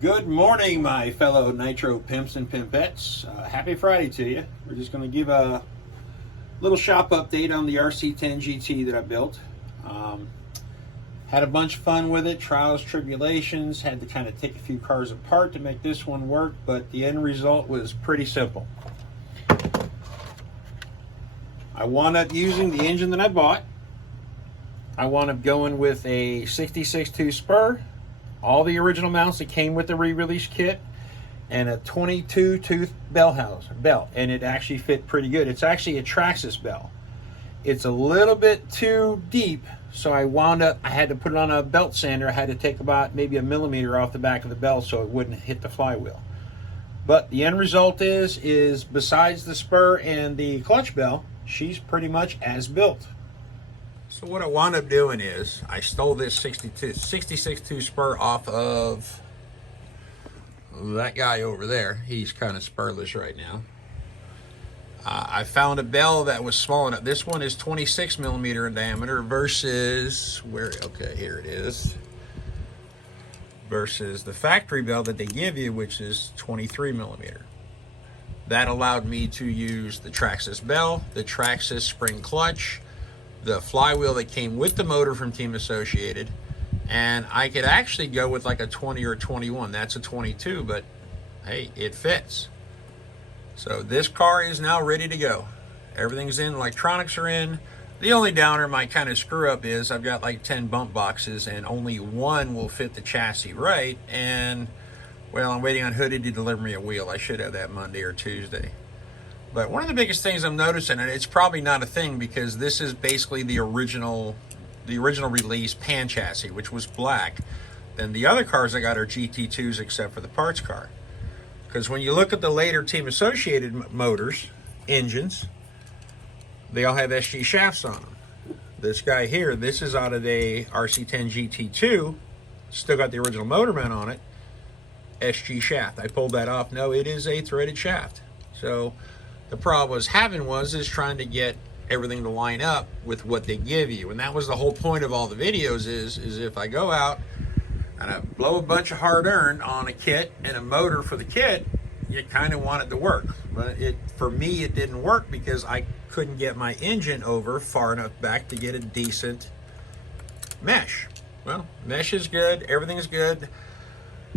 Good morning, my fellow Nitro pimps and pimpettes. Happy Friday to you. We're just going to give a little shop update on the RC10 GT that I built. Had a bunch of fun with it, trials, tribulations, had to kind of take a few cars apart to make this one work, but the end result was pretty simple. I wound up using the engine that I bought. I wound up going with a 66.2 spur, all the original mounts that came with the re-release kit, and a 22 tooth belt, and it actually fit pretty good. It's actually a Traxxas bell. It's a little bit too deep, so I had to put it on a belt sander. I had to take about maybe a millimeter off the back of the bell so it wouldn't hit the flywheel. But the end result is besides the spur and the clutch bell, she's pretty much as built. So what I wound up doing is I stole this 66.2 spur off of that guy over there. He's kind of spurless right now. I found a bell that was small enough. This one is 26 millimeter in diameter versus here it is, versus the factory bell that they give you, which is 23 millimeter. That allowed me to use the Traxxas bell, the Traxxas spring clutch, the flywheel that came with the motor from Team Associated, and I could actually go with like a 20 or 21. That's a 22, but hey, it fits. So this car is now ready to go. Everything's in, electronics are in. The only downer might kind of screw up is I've got like 10 bump boxes and only one will fit the chassis right, and well, I'm waiting on Hoodie to deliver me a wheel. I should have that Monday or Tuesday. But one of the biggest things I'm noticing, and it's probably not a thing because this is basically the original release pan chassis, which was black. Then the other cars I got are GT2s except for the parts car. Because when you look at the later Team Associated motors, engines, they all have SG shafts on them. This guy here, this is out of a RC10 GT2, still got the original motor mount on it, SG shaft. I pulled that off. No, it is a threaded shaft. So the problem I was having is trying to get everything to line up with what they give you. And that was the whole point of all the videos is if I go out and I blow a bunch of hard-earned on a kit and a motor for the kit, you kind of want it to work. But for me, it didn't work because I couldn't get my engine over far enough back to get a decent mesh. Well, mesh is good, everything's good.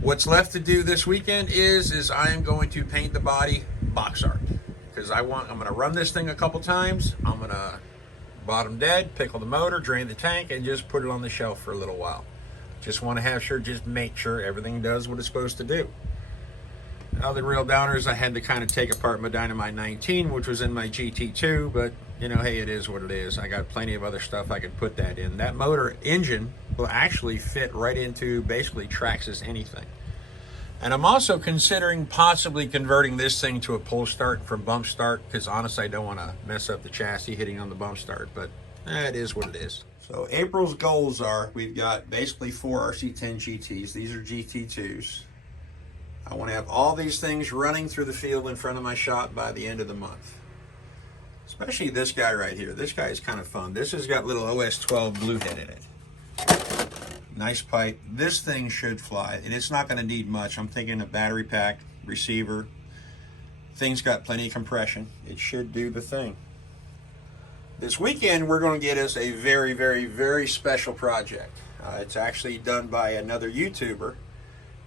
What's left to do this weekend is I am going to paint the body box art. Because I'm going to run this thing a couple times. I'm going to bottom dead, pickle the motor, drain the tank, and just put it on the shelf for a little while. Just want to just make sure everything does what it's supposed to do. Now the real downers, I had to kind of take apart my Dynamite 19, which was in my GT2, but you know, hey, it is what it is. I got plenty of other stuff I could put that in. That motor engine will actually fit right into basically Traxxas anything. And I'm also considering possibly converting this thing to a pull start from bump start, because honestly, I don't want to mess up the chassis hitting on the bump start, but it is what it is. So April's goals are, we've got basically 4 RC10 GTs. These are GT2s. I want to have all these things running through the field in front of my shop by the end of the month. Especially this guy right here. This guy is kind of fun. This has got little OS 12 blue head in it. Nice pipe. This thing should fly, and it's not going to need much. I'm thinking a battery pack, receiver. Thing's got plenty of compression. It should do the thing. This weekend, we're going to get us a very, very, very special project. It's actually done by another YouTuber.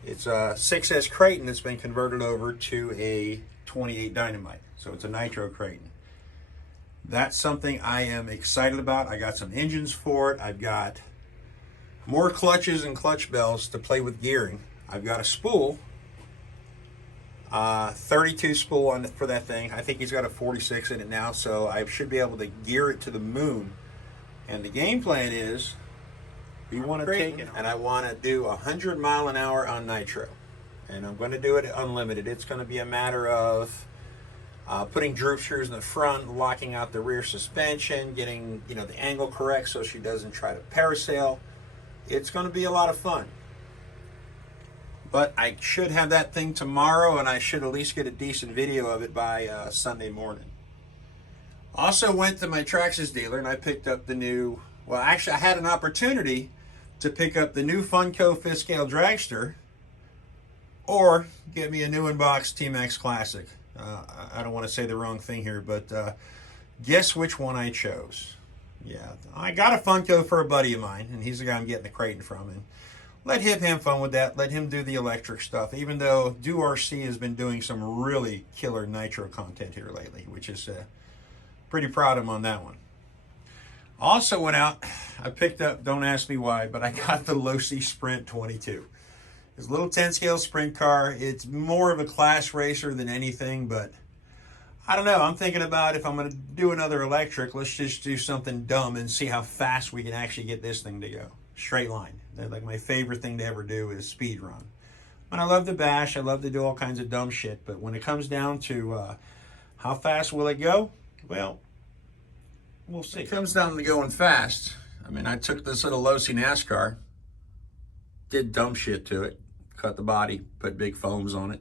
It's a 6S Creighton that's been converted over to a 28 Dynamite. So it's a Nitro Creighton. That's something I am excited about. I got some engines for it. I've got more clutches and clutch bells to play with gearing. I've got a spool, 32 spool for that thing. I think he's got a 46 in it now, so I should be able to gear it to the moon. And the game plan is, we want to take it, and I want to do 100 mile an hour on Nitro. And I'm going to do it unlimited. It's going to be a matter of putting droop screws in the front, locking out the rear suspension, getting the angle correct so she doesn't try to parasail. It's going to be a lot of fun. But I should have that thing tomorrow, and I should at least get a decent video of it by Sunday morning. Also went to my Traxxas dealer, and I picked up the new, well, actually I had an opportunity to pick up the new Funko fifth scale dragster or get me a new inbox T-Max Classic. I don't want to say the wrong thing here, but guess which one I chose? Yeah, I got a Funko for a buddy of mine, and he's the guy I'm getting the Kraton from. And let him have fun with that. Let him do the electric stuff, even though Do RC has been doing some really killer Nitro content here lately, which is pretty proud of him on that one. Also went out, I picked up, don't ask me why, but I got the Losi Sprint 22. It's a little 10 scale sprint car. It's more of a class racer than anything, but I don't know. I'm thinking about if I'm going to do another electric, let's just do something dumb and see how fast we can actually get this thing to go. Straight line. Like my favorite thing to ever do is speed run. And I love to bash. I love to do all kinds of dumb shit. But when it comes down to how fast will it go, well, we'll see. It comes down to going fast. I mean, I took this little Losi NASCAR, did dumb shit to it, cut the body, put big foams on it.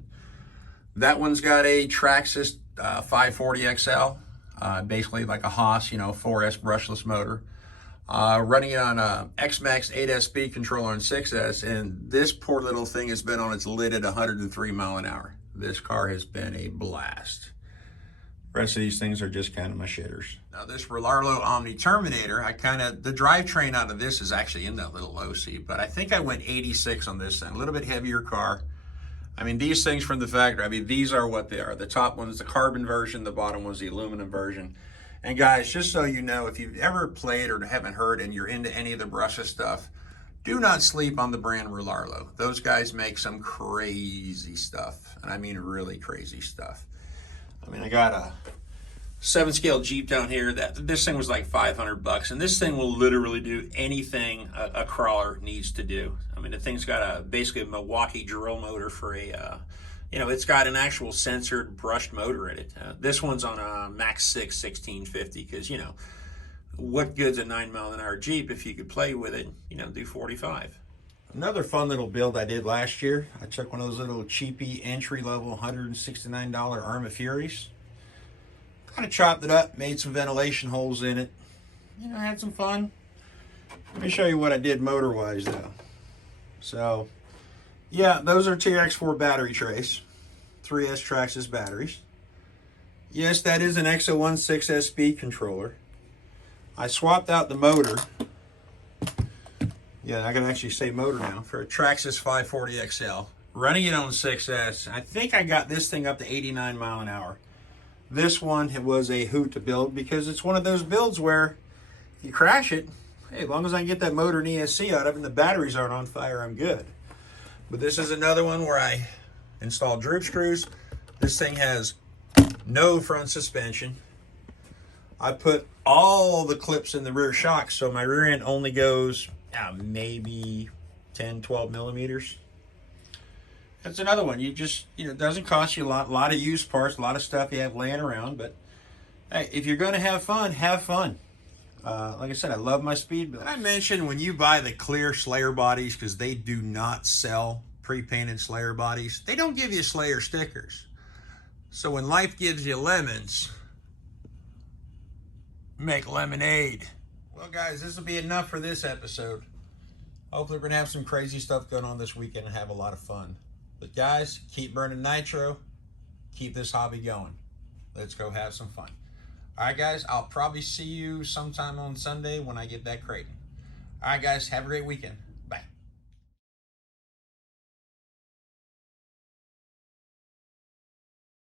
That one's got a Traxxas 540 XL, basically like a Haas, 4S brushless motor. Running it on a X-Max 8S speed controller and 6S, and this poor little thing has been on its lid at 103 mile an hour. This car has been a blast. The rest of these things are just kind of my shitters. Now this Relarlo Omni Terminator, the drivetrain out of this is actually in that little Losi, but I think I went 86 on this thing, a little bit heavier car. I mean, these things from the factory, I mean, these are what they are. The top one is the carbon version, the bottom one's the aluminum version. And guys, just so you know, if you've ever played or haven't heard and you're into any of the brushless stuff, do not sleep on the brand Relarlo. Those guys make some crazy stuff. And I mean really crazy stuff. I mean, I got a 7 scale Jeep down here. This thing was like $500, and this thing will literally do anything a crawler needs to do. I mean, the thing's got basically a Milwaukee drill motor for a, it's got an actual censored brushed motor in it. This one's on a Max 6 1650 because, what good's a 9 mile an hour Jeep if you could play with it, do 45. Another fun little build I did last year, I took one of those little cheapy entry-level $169 Arma Furies. Kind of chopped it up, made some ventilation holes in it. Had some fun. Let me show you what I did motor-wise, though. So, yeah, those are TRX4 battery trays. 3S Traxxas batteries. Yes, that is an X01 6S speed controller. I swapped out the motor. Yeah, I can actually say motor now, for a Traxxas 540 XL. Running it on 6S. I think I got this thing up to 89 mile an hour. This one, it was a hoot to build because it's one of those builds where if you crash it, hey, as long as I can get that motor and ESC out of it and the batteries aren't on fire, I'm good. But this is another one where I installed droop screws. This thing has no front suspension. I put all the clips in the rear shock, so my rear end only goes maybe 10, 12 millimeters. That's another one. You just, it doesn't cost you a lot of used parts, a lot of stuff you have laying around. But hey, if you're going to have fun, have fun. Like I said, I love my speed builds. I mentioned when you buy the clear Slayer bodies, because they do not sell pre-painted Slayer bodies, they don't give you Slayer stickers. So when life gives you lemons, make lemonade. Well, guys, this will be enough for this episode. Hopefully, we're going to have some crazy stuff going on this weekend and have a lot of fun. But, guys, keep burning nitro. Keep this hobby going. Let's go have some fun. All right, guys, I'll probably see you sometime on Sunday when I get that Kraton. All right, guys, have a great weekend.